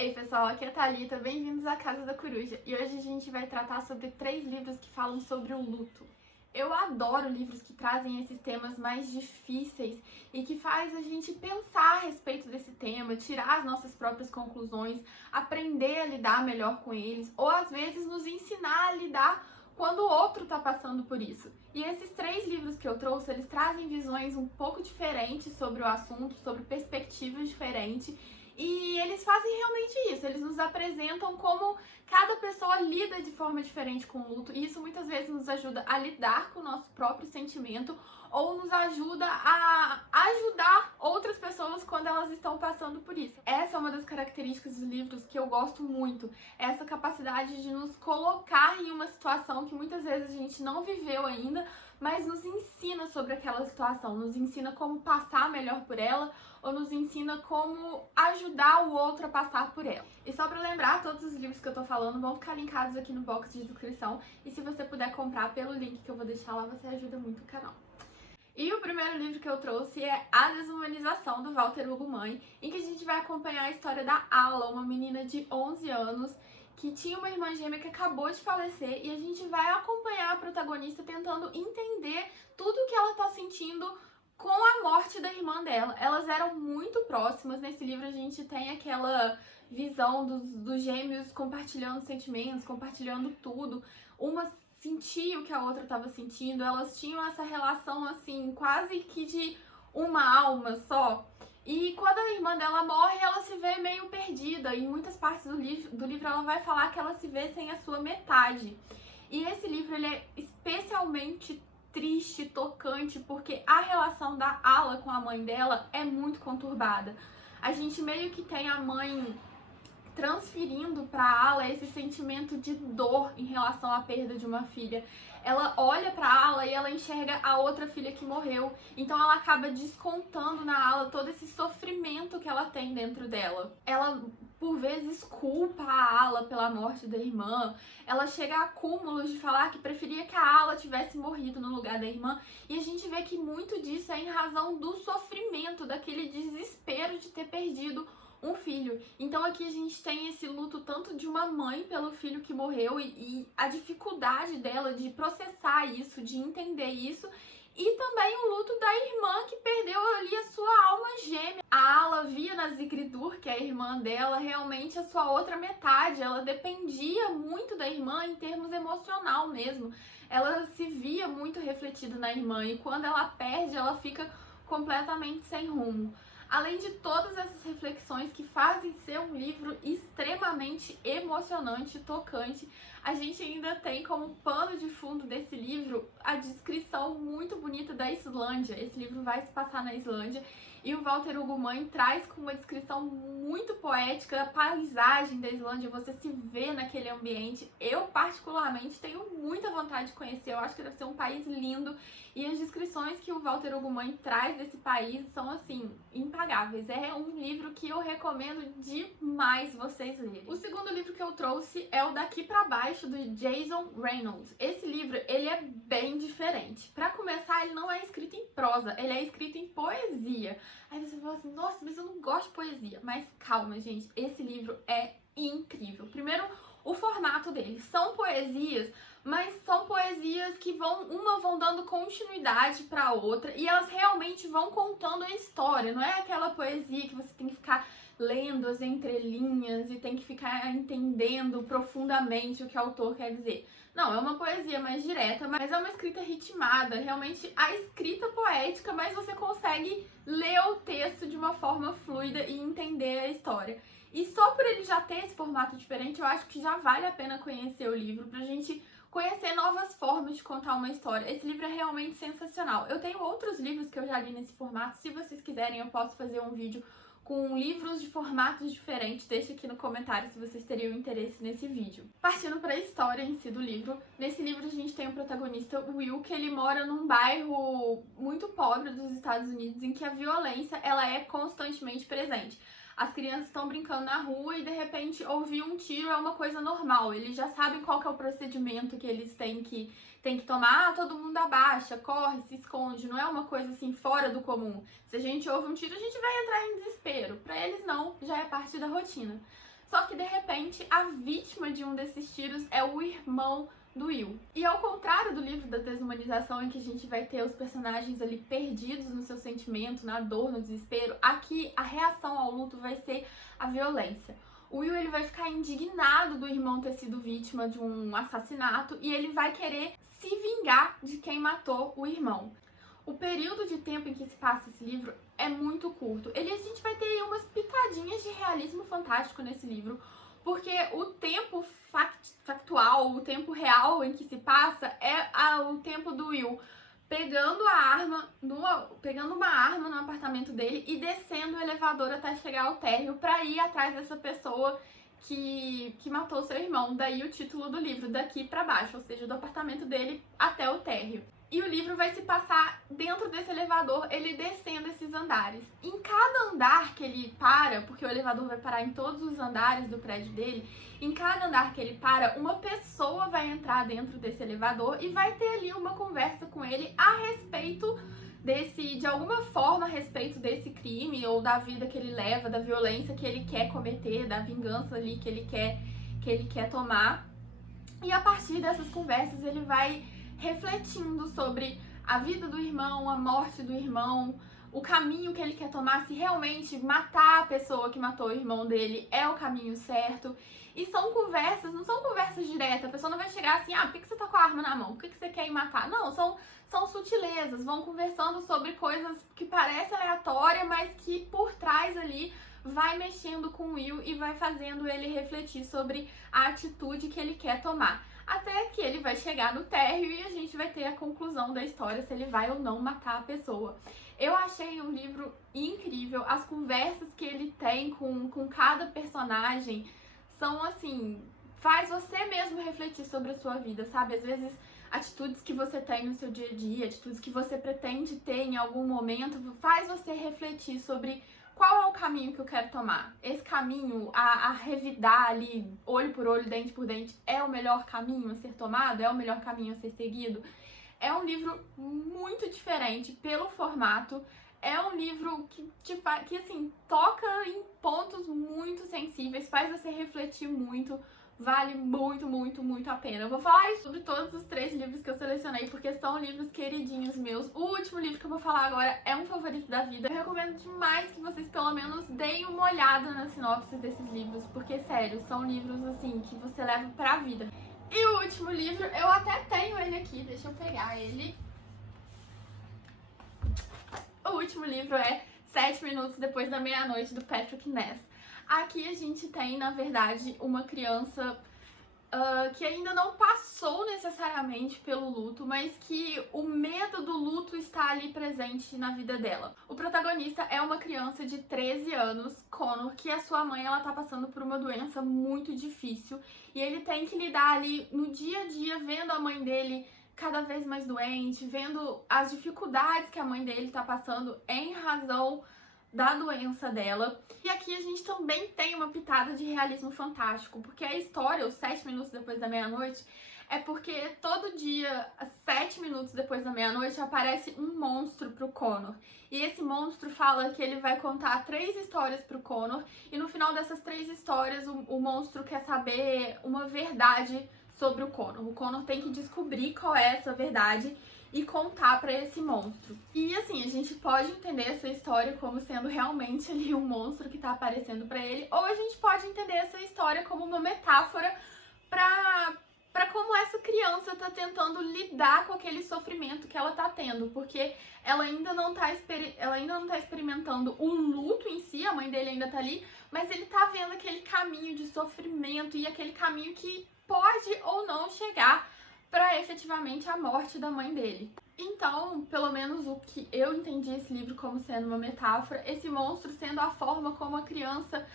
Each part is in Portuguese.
Ei pessoal, aqui é a Thalita, bem-vindos à Casa da Coruja. E hoje a gente vai tratar sobre 3 livros que falam sobre o luto. Eu adoro livros que trazem esses temas mais difíceis e que faz a gente pensar a respeito desse tema, tirar as nossas próprias conclusões, aprender a lidar melhor com eles, ou às vezes nos ensinar a lidar quando o outro está passando por isso. E esses 3 livros que eu trouxe, eles trazem visões um pouco diferentes sobre o assunto, sobre perspectivas diferentes. E eles fazem realmente isso, eles nos apresentam como cada pessoa lida de forma diferente com o luto, e isso muitas vezes nos ajuda a lidar com o nosso próprio sentimento ou nos ajuda a ajudar outras pessoas quando elas estão passando por isso. Essa é uma das características dos livros que eu gosto muito, essa capacidade de nos colocar em uma situação que muitas vezes a gente não viveu ainda, mas nos ensina sobre aquela situação, nos ensina como passar melhor por ela, ou nos ensina como ajudar o outro a passar por ela. E só pra lembrar, todos os livros que eu tô falando vão ficar linkados aqui no box de descrição, e se você puder comprar pelo link que eu vou deixar lá, você ajuda muito o canal. E o primeiro livro que eu trouxe é A Desumanização, do Walter Hugo Mãe, em que a gente vai acompanhar a história da Ala, uma menina de 11 anos, que tinha uma irmã gêmea que acabou de falecer, e a gente vai acompanhar a protagonista tentando entender tudo o que ela tá sentindo com a morte da irmã dela. Elas eram muito próximas. Nesse livro a gente tem aquela visão dos gêmeos compartilhando sentimentos, compartilhando tudo. Uma sentia o que a outra estava sentindo, elas tinham essa relação assim, quase que de uma alma só. E quando a irmã dela morre, ela se vê meio perdida. Em muitas partes do livro ela vai falar que ela se vê sem a sua metade. E esse livro ele é especialmente triste, tocante, porque a relação da Ala com a mãe dela é muito conturbada. A gente meio que tem a mãe transferindo para Ala esse sentimento de dor em relação à perda de uma filha. Ela olha para Ala e ela enxerga a outra filha que morreu. Então ela acaba descontando na Ala todo esse sofrimento que ela tem dentro dela. Ela por vezes culpa a Ala pela morte da irmã. Ela chega a cúmulos de falar que preferia que a Ala tivesse morrido no lugar da irmã. E a gente vê que muito disso é em razão do sofrimento, daquele desespero de ter perdido um filho. Então aqui a gente tem esse luto tanto de uma mãe pelo filho que morreu e a dificuldade dela de processar isso, de entender isso, e também o luto da irmã que perdeu ali a sua alma gêmea. A Ala via na Zigridur, que é a irmã dela, realmente a sua outra metade. Ela dependia muito da irmã em termos emocional mesmo. Ela se via muito refletida na irmã, e quando ela perde, ela fica completamente sem rumo. Além de todas essas reflexões que fazem ser um livro extremamente emocionante e tocante, a gente ainda tem como pano de fundo desse livro a descrição muito bonita da Islândia. Esse livro vai se passar na Islândia e o Walter Hugo Mãe traz com uma descrição muito poética a paisagem da Islândia, você se vê naquele ambiente. Eu particularmente tenho muita vontade de conhecer, eu acho que deve ser um país lindo, e as descrições que o Walter Hugo Mãe traz desse país são assim, impagáveis. É um livro que eu recomendo demais vocês lerem. O segundo livro que eu trouxe é o Daqui Pra Baixo, do Jason Reynolds. Esse livro, ele é bem diferente. Pra começar, ele não é escrito em prosa, ele é escrito em poesia. Aí você fala assim, nossa, mas eu não gosto de poesia. Mas calma, gente, esse livro é incrível. Primeiro, o formato dele. São poesias, mas são poesias que vão dando continuidade para outra, e elas realmente vão contando a história. Não é aquela poesia que você tem que ficar lendo as entrelinhas e tem que ficar entendendo profundamente o que o autor quer dizer. Não, é uma poesia mais direta, mas é uma escrita ritmada, realmente a escrita poética, mas você consegue ler o texto de uma forma fluida e entender a história. E só por ele já ter esse formato diferente, eu acho que já vale a pena conhecer o livro, pra gente conhecer novas formas de contar uma história. Esse livro é realmente sensacional. Eu tenho outros livros que eu já li nesse formato, se vocês quiserem eu posso fazer um vídeo com livros de formatos diferentes, deixa aqui no comentário se vocês teriam interesse nesse vídeo. Partindo para a história em si do livro, nesse livro a gente tem o protagonista Will, que ele mora num bairro muito pobre dos Estados Unidos, em que a violência ela é constantemente presente. As crianças estão brincando na rua e de repente ouvir um tiro é uma coisa normal. Eles já sabem qual que é o procedimento que eles têm que tomar. Ah, todo mundo abaixa, corre, se esconde. Não é uma coisa assim fora do comum. Se a gente ouve um tiro, a gente vai entrar em desespero. Para eles não, já é parte da rotina. Só que de repente a vítima de um desses tiros é o irmão do Will. E ao contrário do livro da desumanização, em que a gente vai ter os personagens ali perdidos no seu sentimento, na dor, no desespero, aqui a reação ao luto vai ser a violência. O Will, ele vai ficar indignado do irmão ter sido vítima de um assassinato e ele vai querer se vingar de quem matou o irmão. O período de tempo em que se passa esse livro é muito curto. A gente vai ter aí umas pitadinhas de realismo fantástico nesse livro, porque o tempo factual, o tempo real em que se passa é o tempo do Will pegando uma arma no apartamento dele e descendo o elevador até chegar ao térreo para ir atrás dessa pessoa que matou seu irmão. Daí o título do livro, Daqui para Baixo, ou seja, do apartamento dele até o térreo. E o livro vai se passar dentro desse elevador, ele descendo esses andares. Em cada andar que ele para, porque o elevador vai parar em todos os andares do prédio dele, em cada andar que ele para, uma pessoa vai entrar dentro desse elevador e vai ter ali uma conversa com ele a respeito de alguma forma, a respeito desse crime ou da vida que ele leva, da violência que ele quer cometer, da vingança ali que ele quer tomar. E a partir dessas conversas ele vai refletindo sobre a vida do irmão, a morte do irmão, o caminho que ele quer tomar, se realmente matar a pessoa que matou o irmão dele é o caminho certo. E são conversas, não são conversas diretas, a pessoa não vai chegar assim, por que você tá com a arma na mão? Por que você quer ir matar? Não, são sutilezas, vão conversando sobre coisas que parecem aleatórias, mas que por trás ali vai mexendo com o Will e vai fazendo ele refletir sobre a atitude que ele quer tomar. Até que ele vai chegar no térreo e a gente vai ter a conclusão da história, se ele vai ou não matar a pessoa. Eu achei um livro incrível, as conversas que ele tem com cada personagem são assim, faz você mesmo refletir sobre a sua vida, sabe? Às vezes, atitudes que você tem no seu dia a dia, atitudes que você pretende ter em algum momento, faz você refletir sobre qual é o caminho que eu quero tomar. Esse caminho, a revidar ali, olho por olho, dente por dente, é o melhor caminho a ser tomado? É o melhor caminho a ser seguido? É um livro muito diferente pelo formato. É um livro que assim, toca em pontos muito sensíveis, faz você refletir muito. Vale muito, muito, muito a pena. Eu vou falar sobre todos os 3 livros que eu selecionei, porque são livros queridinhos meus. O último livro que eu vou falar agora é um favorito da vida. Eu recomendo demais que vocês pelo menos deem uma olhada nas sinopses desses livros, porque, sério, são livros, assim, que você leva pra vida. E o último livro, eu até tenho ele aqui, deixa eu pegar ele. O último livro é 7 Minutos Depois da Meia-Noite, do Patrick Ness. Aqui a gente tem, na verdade, uma criança que ainda não passou necessariamente pelo luto, mas que o medo do luto está ali presente na vida dela. O protagonista é uma criança de 13 anos, Connor, que a sua mãe ela tá passando por uma doença muito difícil e ele tem que lidar ali no dia a dia vendo a mãe dele cada vez mais doente, vendo as dificuldades que a mãe dele tá passando em razão da doença dela. E aqui a gente também tem uma pitada de realismo fantástico, porque a história, os 7 minutos depois da meia-noite, é porque todo dia, 7 minutos depois da meia-noite, aparece um monstro pro Connor. E esse monstro fala que ele vai contar 3 histórias pro Connor, e no final dessas 3 histórias, o monstro quer saber uma verdade sobre o Connor. O Connor tem que descobrir qual é essa verdade e contar pra esse monstro. E assim, a gente pode entender essa história como sendo realmente ali um monstro que tá aparecendo pra ele, ou a gente pode entender essa história como uma metáfora pra como essa criança tá tentando lidar com aquele sofrimento que ela tá tendo, porque ela ainda não tá experimentando o luto em si, a mãe dele ainda tá ali, mas ele tá vendo aquele caminho de sofrimento e aquele caminho que pode ou não chegar para efetivamente a morte da mãe dele. Então, pelo menos o que eu entendi esse livro como sendo uma metáfora, esse monstro sendo a forma como a criança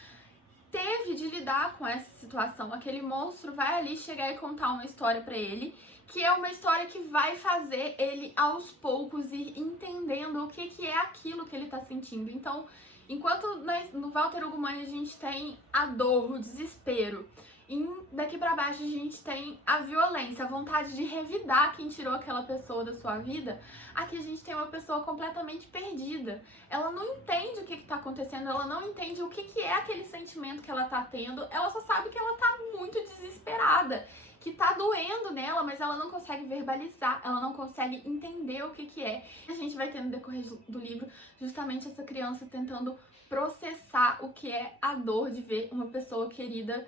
teve de lidar com essa situação. Aquele monstro vai ali chegar e contar uma história para ele, que é uma história que vai fazer ele aos poucos ir entendendo o que é aquilo que ele tá sentindo. Então, enquanto no Walter Ugumãe a gente tem a dor, o desespero, E daqui pra baixo a gente tem a violência, a vontade de revidar quem tirou aquela pessoa da sua vida. Aqui a gente tem uma pessoa completamente perdida. Ela não entende o que tá acontecendo, ela não entende o que é aquele sentimento que ela tá tendo, ela só sabe que ela tá muito desesperada, que tá doendo nela, mas ela não consegue verbalizar, ela não consegue entender o que é. A gente vai ter no decorrer do livro justamente essa criança tentando processar o que é a dor de ver uma pessoa querida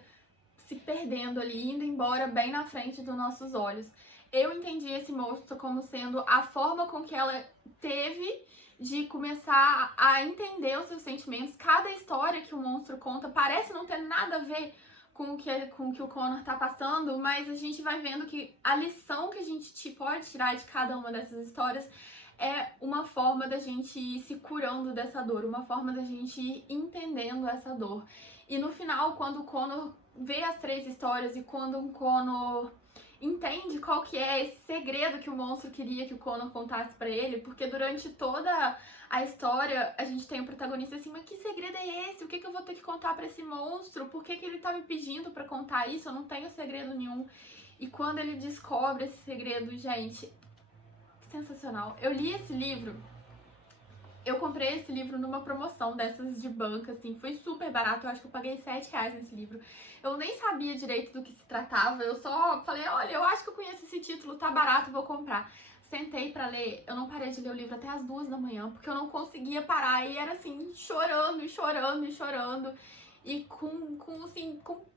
se perdendo ali, indo embora bem na frente dos nossos olhos. Eu entendi esse monstro como sendo a forma com que ela teve de começar a entender os seus sentimentos. Cada história que o monstro conta parece não ter nada a ver com o que o Connor tá passando, mas a gente vai vendo que a lição que a gente pode tirar de cada uma dessas histórias é uma forma da gente ir se curando dessa dor, uma forma da gente ir entendendo essa dor. E no final, quando o Connor vê as 3 histórias e quando o Connor entende qual que é esse segredo que o monstro queria que o Connor contasse pra ele, porque durante toda a história a gente tem o protagonista assim, mas que segredo é esse? O que eu vou ter que contar pra esse monstro? Por que ele tá me pedindo pra contar isso? Eu não tenho segredo nenhum. E quando ele descobre esse segredo, gente, sensacional. Eu li esse livro, eu comprei esse livro numa promoção dessas de banca, assim, foi super barato, eu acho que eu paguei R$7 nesse livro. Eu nem sabia direito do que se tratava, eu só falei, olha, eu acho que eu conheço esse título, tá barato, vou comprar. Sentei pra ler, eu não parei de ler o livro até as 2 da manhã, porque eu não conseguia parar, e era assim, chorando, e chorando, e chorando. E com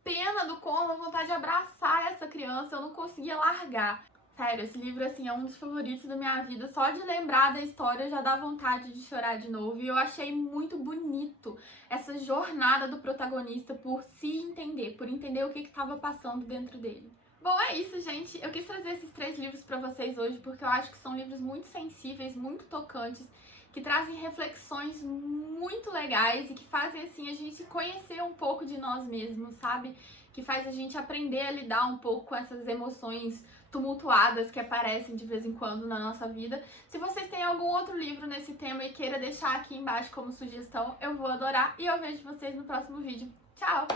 pena do Connor, vontade de abraçar essa criança, eu não conseguia largar. Sério, esse livro, assim, é um dos favoritos da minha vida. Só de lembrar da história já dá vontade de chorar de novo. E eu achei muito bonito essa jornada do protagonista por se entender, por entender o que estava passando dentro dele. Bom, é isso, gente. Eu quis trazer esses 3 livros pra vocês hoje porque eu acho que são livros muito sensíveis, muito tocantes, que trazem reflexões muito legais e que fazem, assim, a gente conhecer um pouco de nós mesmos, sabe? Que faz a gente aprender a lidar um pouco com essas emoções tumultuadas que aparecem de vez em quando na nossa vida. Se vocês têm algum outro livro nesse tema e queira deixar aqui embaixo como sugestão, eu vou adorar e eu vejo vocês no próximo vídeo. Tchau!